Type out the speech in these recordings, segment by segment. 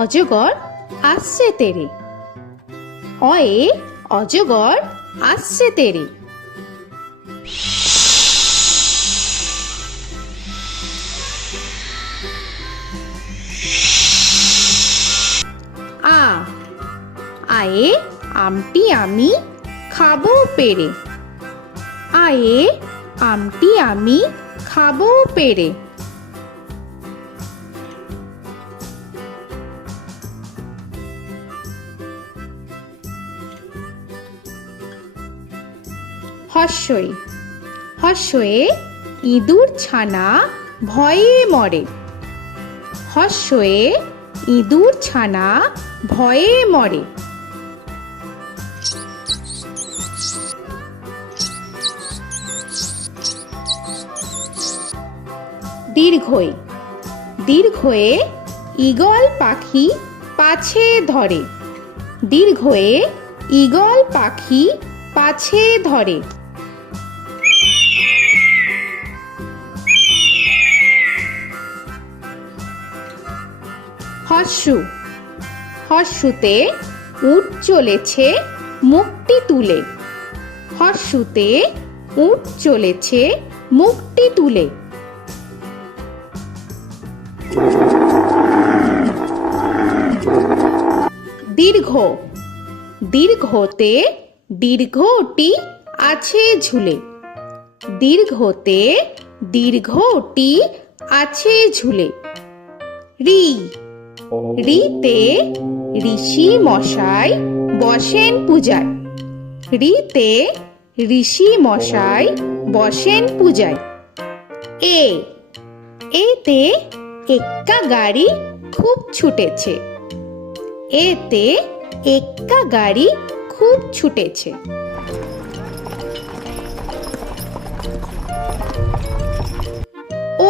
অজগর আসছে তেরে। অয়ে অজগর আসছে তেরে। আ আয়ে আমটি আমি খাবো পেরে। আয়ে আমটি আমি খাবো পেরে। হর্ষই হর্ষয়ে ইঁদুর ছানা ভয়ে মরে। হর্ষয়ে ইঁদুর ছানা ভয়ে মরে। দীর্ঘই দীর্ঘয়ে ঈগল পাখি পাছে ধরে। দীর্ঘয়ে ঈগল পাখি পাছে ধরে। হর্ষু হর্ষুতে উট চলেছে মুখটি তুলে। হর্ষুতে উট চলেছে মুখটি তুলে। দীর্ঘ দীর্ঘতে দীর্ঘটি আছে ঝুলে। দীর্ঘতে দীর্ঘটি আছে ঝুলে। রি রিতে ঋষি মশাই বসেন পূজায়। রিতে ঋষি মশাই বসেন পূজায়। এ এতে এক্কা গাড়ি খুব ছুটেছে। এতে এক্কা গাড়ি খুব ছুটেছে।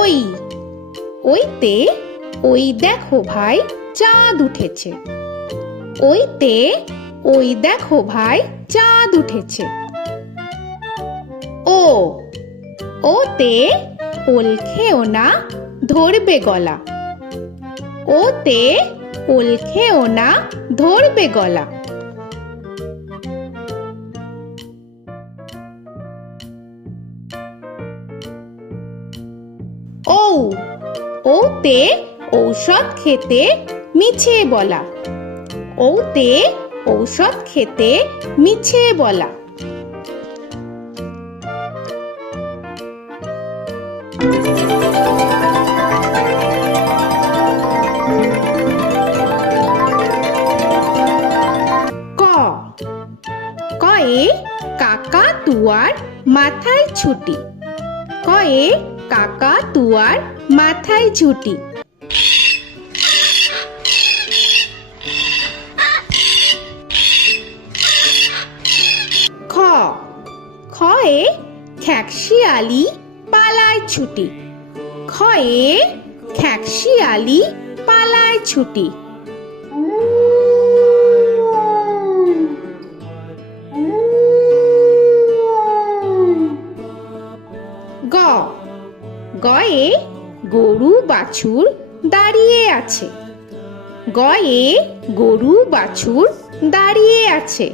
ওই ওইতে ওই দেখো ভাই চাঁদ উঠেছে। ওইতে ওই দেখো ভাই চাঁদ উঠেছে। ও ওতে ওল খেও না ধরবে গলা। ওতে ওল খেও না ধরবে গলা। ঔ ওতে ঔষধ খেতে মিছে বলা। ওতে ঔষধ খেতে মিছে বলা। ক কয়ে কাকা তুয়ার মাথায় ছুটি। কয়ে কাকা তুয়ার মাথায় ছুটি। খ খয়ে খ্যাকশিয়ালি পালায় ছুটি। খয়ে খ্যাকশিয়ালি পালায় ছুটি। গ গয়ে গরু বাছুর দাঁড়িয়ে আছে। গয়ে গরু বাছুর দাঁড়িয়ে আছে।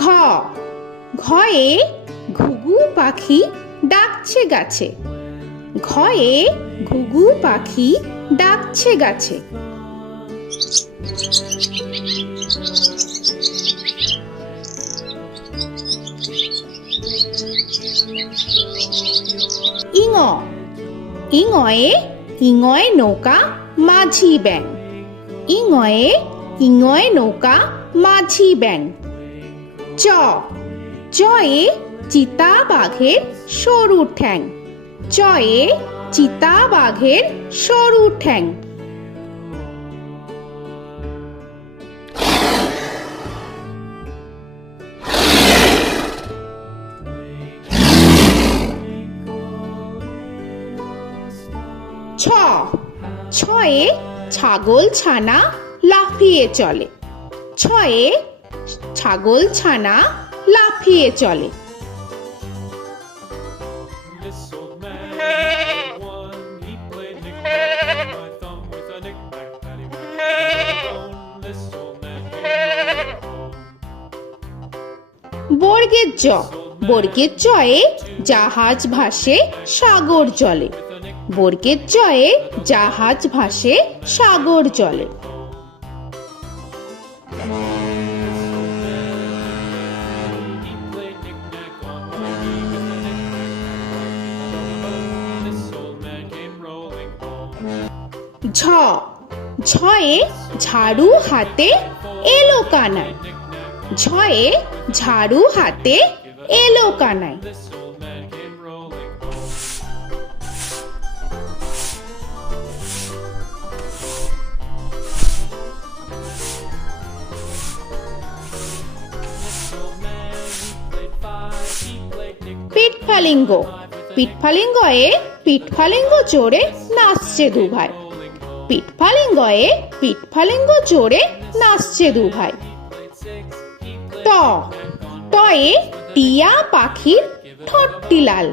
ঘ ঘয়ে ঘুঘু পাখি ডাকছে গাছে। ঘয়ে ঘুঘু পাখি ডাকছে গাছে। ইঙ ইঙয়ে ইঙয়ে নৌকা মাঝি ব্যাং। ইঙয়ে ইঙয়ে নৌকা মাঝি ব্যাং। চ চয়ে চিতা বাঘের সরু ঠ্যাং। চয়ে চিতা বাঘের সরু ঠ্যাং। ছ ছয়ে ছাগল ছানা লাফিয়ে চলে। ছয়ে ছাগল ছানা লাফিয়ে চলে। This old man had one. He played knick-knack on my thumb with a knick-knack, paddywhack, bone. This old man came rolling home. বর্গের জ, বর্গের জয়ে জাহাজ ভাসে সাগর জলে। বর্গের জয়ে জাহাজ ভাসে সাগর জলে। He played knick-knack on my knee with a knick-knack, bone. This old man came rolling home. ঝ, ঝয়ে ঝাড়ু হাতে এলো কানাই। ঝয়ে ঝাড়ু হাতে এলো Kanai. This old man came rolling home. This old man, he played five. He played knick-knack. পিঠফালিঙ্গ, পিঠফালিঙ্গয়ে পিঠফালিঙ্গ চড়ে নাচছে দু ভাই। পিঠফালিঙ্গয়ে পিঠফালিঙ্গ চড়ে নাচছে দু ভাই। ট, টয়ে টিয়া পাখির ঠোঁটটি লাল।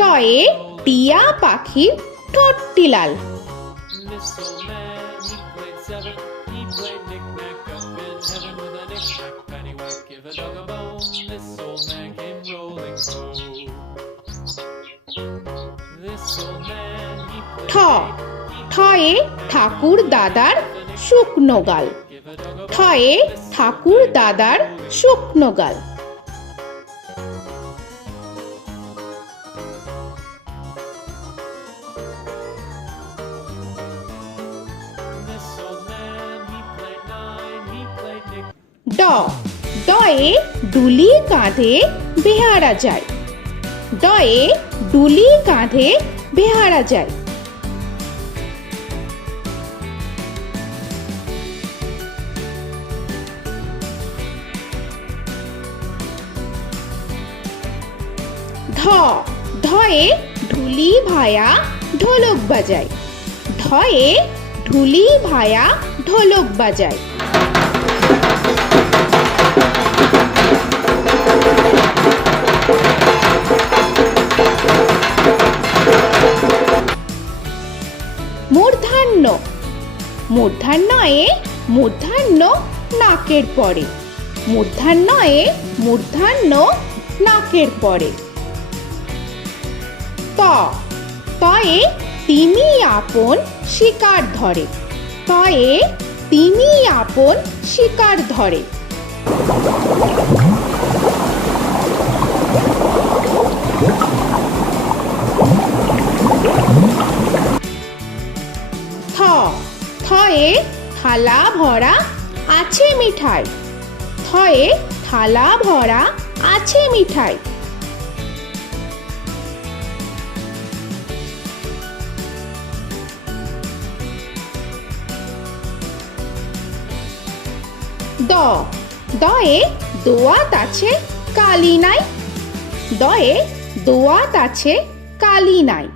টয়ে টিয়া পাখির ঠোঁটটি লাল। This old man, he played seven. He played knick-knack up in heaven with a knick-knack, paddywhack, give a dog a bone. This old man came rolling home. This old man, he ঠ, played ঠয়ে ঠাকুর দাদার শুকনো গাল। give a dog a ঠয়ে ঠাকুর দাদার শুকনো গাল। This old man, he played nine. He played knick. ড, ডয়ে ডুলি কাঁধে বেহারা যায়। ডয়ে ডুলি কাঁধে বেহারা যায়। ধ, ধয়ে ঢুলি ভায়া ঢোলক বাজায়। ধয়ে ঢুলি ভায়া ঢোলক বাজায়। মূর্ধন্য, মূর্ধন্যয়ে মূর্ধন্য নাকের পরে। মূর্ধন্যয়ে মূর্ধন্য নাকের পরে। ত, তয়ে তিমি আপন শিকার ধরে। তয়ে তিমি আপন শিকার ধরে। থ, থয়ে থালা ভরা আছে মিঠাই। থয়ে থালা ভরা আছে মিঠাই। দ, দয়ে দোয়াত আছে কালি নাই। দয়ে দোয়াত আছে কালি নাই।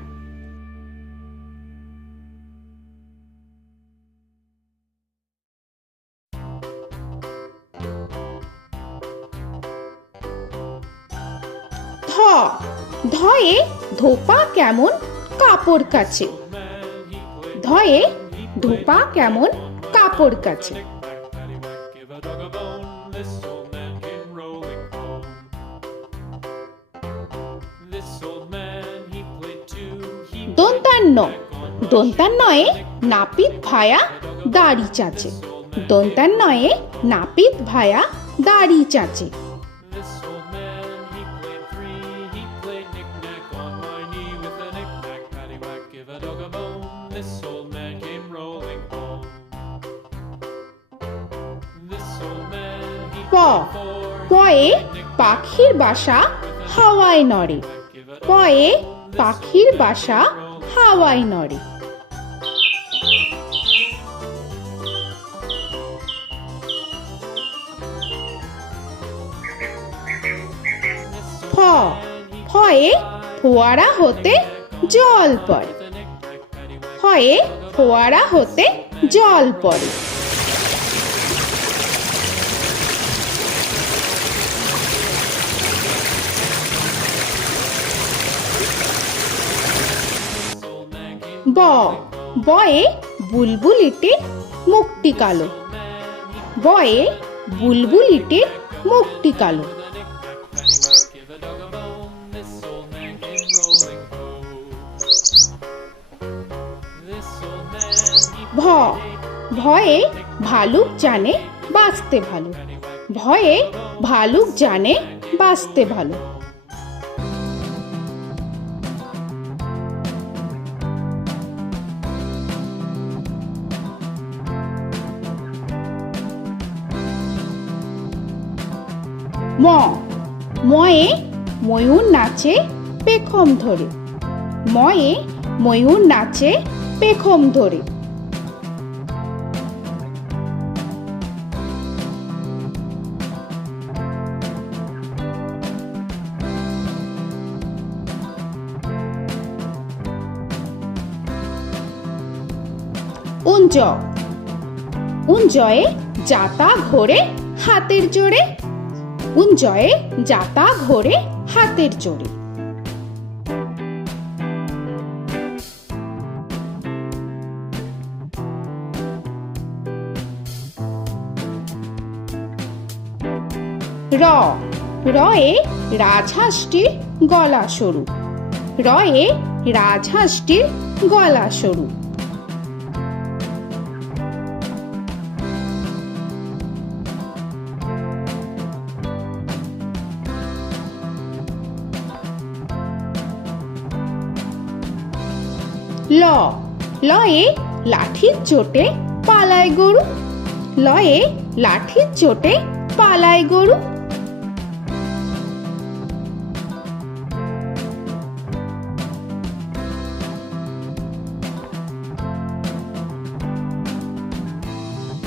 ধ, ধয়ে ধোপা কেমন কাপড় কাছে। ধয়ে ধোপা কেমন কাপড় কাছে। Paddywhack, give a dog a bone. This old man came rolling home. This old man, he played two. He দন্তান্ন, দন্তান্নয়ে নাপিত ভায়া দাড়ি চাচে। দন্তান্নয়ে নাপিত ভায়া দাড়ি চাচে। This old man, he played three. He played knick-knack on my knee with a knick-knack, paddywhack, give a dog a bone. This old man came rolling home. This old man, he প, played four. পয়ে পাখির বাসা হাওয়ায় নড়ে। পয়ে পাখির বাসা হাওয়ায় নড়ে। ফ, ফয়ে ফোয়ারা হতে জল পড়ে। ফয়ে ফোয়ারা হতে জল পড়ে। ব বয়ে বুলবুলিটির মুখটি কালো। বয়ে বুলবুলিটির মুখটি কালো। Give a dog a bone, this old man came rolling home. This old man, he ভ ভয়ে ভালুক জানে বাঁচতে ভালো। ভয়ে ভালুক জানে বাঁচতে ভালো। ম ময়ে ময়ূর নাচে পেখম ধরে। ময়ে ময়ূর নাচে পেখম ধরে। উঞ্জ উঞ্জয়ে যাতা ঘোরে হাতের জোরে। উঞ্জয়ে যাতা ঘোরে হাতের জোরে। র রয়ে রাজহাঁসটির গলা সরু। রয়ে রাজহাঁসটির গলা সরু। ল লয়ে লাঠির চোটে পালায় গরু। লয়ে লাঠির চোটে পালায় গরু।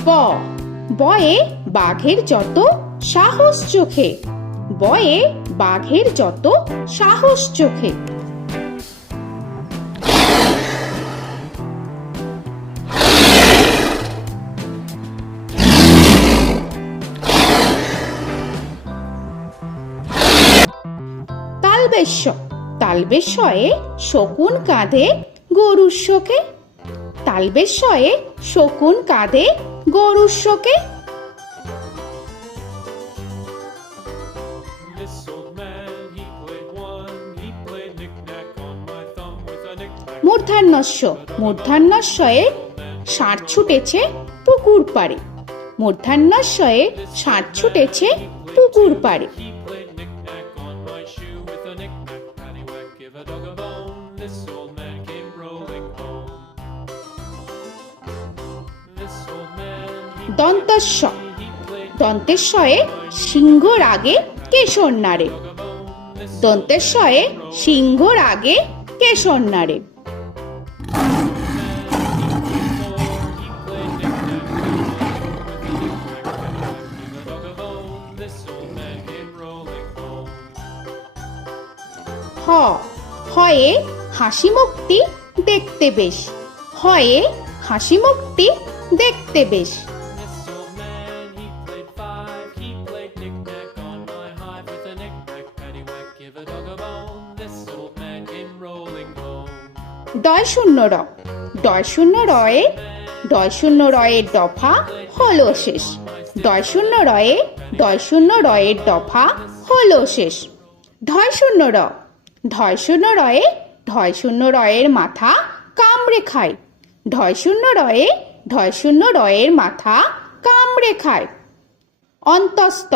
ব বয়ে বাঘের যত সাহস চোখে। বয়ে বাঘের যত সাহস চোখে। তালবেশ্য তালবেশ্যয়ে শকুন কাঁধে গরুর শোকে। তালবেশ্যয়ে শকুন কাঁধে গরুর শোকে। This old man, he played one, he played knick-knack on my thumb with a knick-knack. মূর্ধন্যস্য মূর্ধন্যস্বয়ে ষাঁড় ছুটেছে পুকুর পাড়ে। মূর্ধন্যস্বয়ে ষাঁড় ছুটেছে পুকুর পাড়ে। He played knick-knack on my shoe with a knick-knack, paddywhack, give a dog a bone. This old man came rolling home. This old man, দন্তস্ব he played দন্তেশ্বয়ে সিংহর আগে কেশর নাড়ে। dog a bone. This দন্তেশ্বয়ে সিংহর আগে কেশর নাড়ে। he played knick-knack on my shoe with a knick-knack, paddywhack, give a dog a bone. This old man came rolling home. হ হয়ে হাসি মুখটি দেখতে বেশ। হয়ে হাসি মুখটি দেখতে বেশ। This old man, he played five, he played knick-knack on my hive with a knick-knack, paddywhack, give a dog a bone. This old man came rolling home. ডয় শূন্য র ডয় শূন্য রয়ে ডয় শূন্য রয়ের দফা হলো শেষ। ডয় শূন্য রয়ে ডয় শূন্য রয়ের দফা হলো শেষ। ঢয় শূন্য র ঢয় শূন্য রয়ে ঢয় শূন্য রয়ের মাথা কামড়ে খায়। ঢয় শূন্য রয়ে ঢয় শূন্য রয়ের মাথা কামড়ে খায়। অন্তস্থ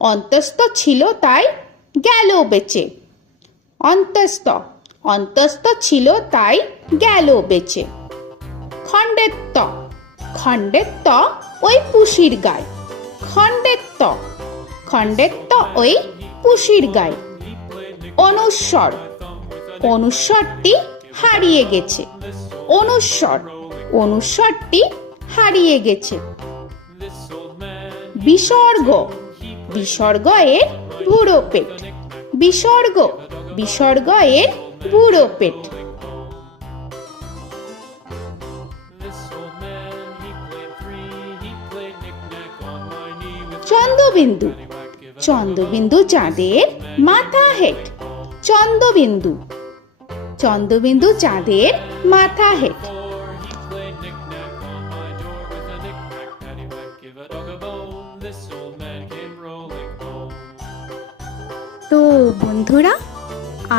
অন্তস্থ ছিল তাই গেল বেঁচে। অন্তস্থ অন্তস্থ ছিল তাই গেল বেঁচে। খণ্ডেত্ব খণ্ডেত্ব ওই পুষির গায়। খণ্ডেত্ব খণ্ডেত্ব ওই পুষির গায়। অনুস্বর অনুস্বরটি হারিয়ে গেছে। অনুস্বর অনুস্বরটি হারিয়ে গেছে। This old man, বিসর্গ বিসর্গ এর বুড়ো পেট। বিসর্গ বিসর্গ এর বুড়ো পেট। this old man, he played three, he played knick-knack on my knee with Chandrabindu paddywhack, give a Chandrabindu চাঁদের মাথা হেট। চন্দ্রবিন্দু চন্দ্রবিন্দু চাঁদের মাথা head. Before he played knick-knack on my door with a knick-knack, paddywhack, give a dog a bone. This old man came rolling home. তো বন্ধুরা,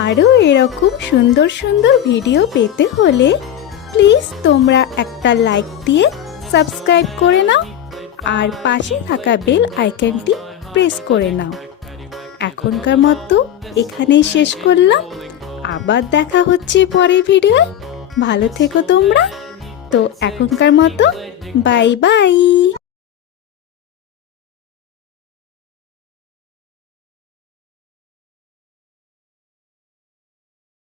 আরও এরকম সুন্দর সুন্দর ভিডিও পেতে হলে প্লিজ তোমরা একটা লাইক দিয়ে সাবস্ক্রাইব করে নাও আর পাশে থাকা বেল আইকনটি প্রেস করে নাও। এখনকার মতো এখানেই শেষ করলাম, আবার দেখা হচ্ছে পরের ভিডিও। ভালো থেকো তোমরা। তো এখনকার মতো বাই বাই।